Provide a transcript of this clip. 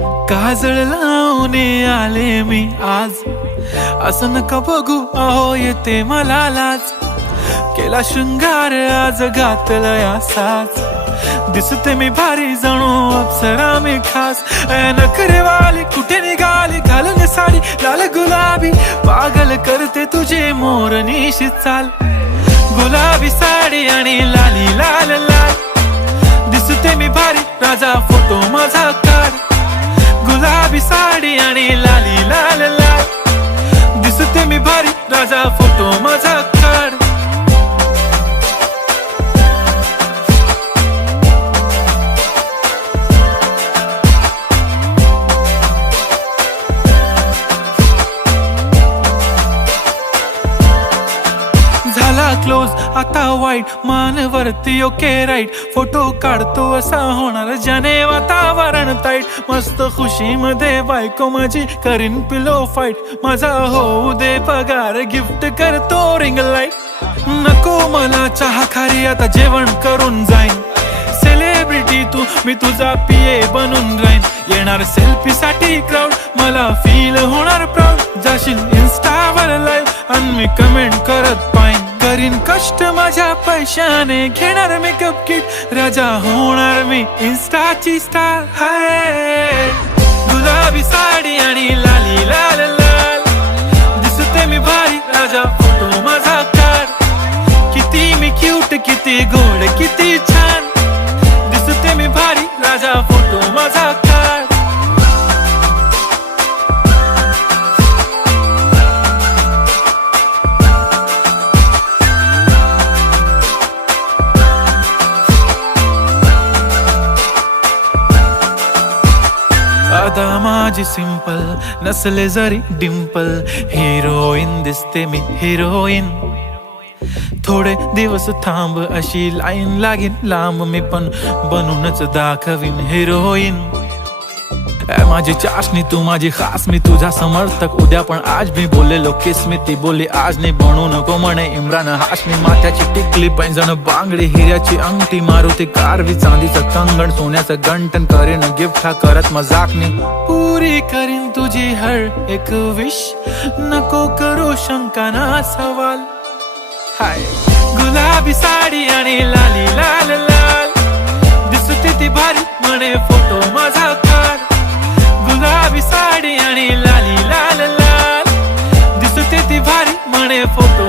काजळ लावून आले मी आज, असं नका बघू अहो येते मला लाज. केला शृंगार आज घातलया साज, दिसते मी भारी जणू अप्सरा मी खास. नखरेवाली कुठे निघाली घालून साडी लाल गुलाबी, पागल करते तुझे मोरनीशी चाल. गुलाबी साडी आणि लाली लाल लाल, दिसते मी भारी राजा फोटो माझा काढ. गुलाबी साडी आणि लाली लाल लाल, दिसते मी भारी राजा फोटो माझा काढ. झाला क्लोज आता वाईट, मान वरती ओके राईट. फोटो काढतो असा होणार ज्याने वातावरण ताईट. मस्त खुशी मध्ये बायको माझी करीन पिलो फाईट. माझा होऊ दे पगार गिफ्ट करतो रिंग लाईट. नको मला चहा खारी आता जेवण करून जाईन. सेलिब्रिटी तू मी तुझा पिये बनून राहीन. येणार सेल्फी साठी क्राऊड मला फील होणार प्राऊड. जाशील इन्स्टावर लाईव्ह आणि मी कमेंट करत पाईन. करीन कष्ट माझ्या पैशाने घेणार मेकअप किट. राजा होणार मी इन्स्टाची स्टार. हाय गुलाबी साडी आणि लाली लाल लाल, दिसते मी भारी राजा फोटो माझा काढ. किती मी क्यूट किती गोड किती छान, दिसते मी भारी राजा फोटो माझा काढ. अदा माझी सिंपल नसले जरी डिंपल, हिरोईन दिसते मी हिरोईन. थोडे दिवस थांब अशी लाईन लागेल लांब, मी पण बनूनच दाखवीन हिरोईन. माझी चाशनी तू माझी खास, मी तुझा समर्थक उद्या पण आज. मी बोललेलो किस मी ती बोलली आज नाही. बनू नको म्हणे इम्रान हाशमी. माथ्याची टिकली पैंजण बांगडी हिऱ्याची अंगठी, मारुती कारवी चांदीचं कंगण सोन्याचं गंटन. करीन गिफ्ट हा करत मजाकनी, पुरी करीन तुझी हर एक विश. नको करू शंका ना सवाल. हाय गुलाबी साडी आणि लाली लाल लाल, दिसते ती भारी म्हणे फोटो माझा काढ. गुलाबी साडी आणि लाली लाल लाल, दिसते ती भारी म्हणे फोटो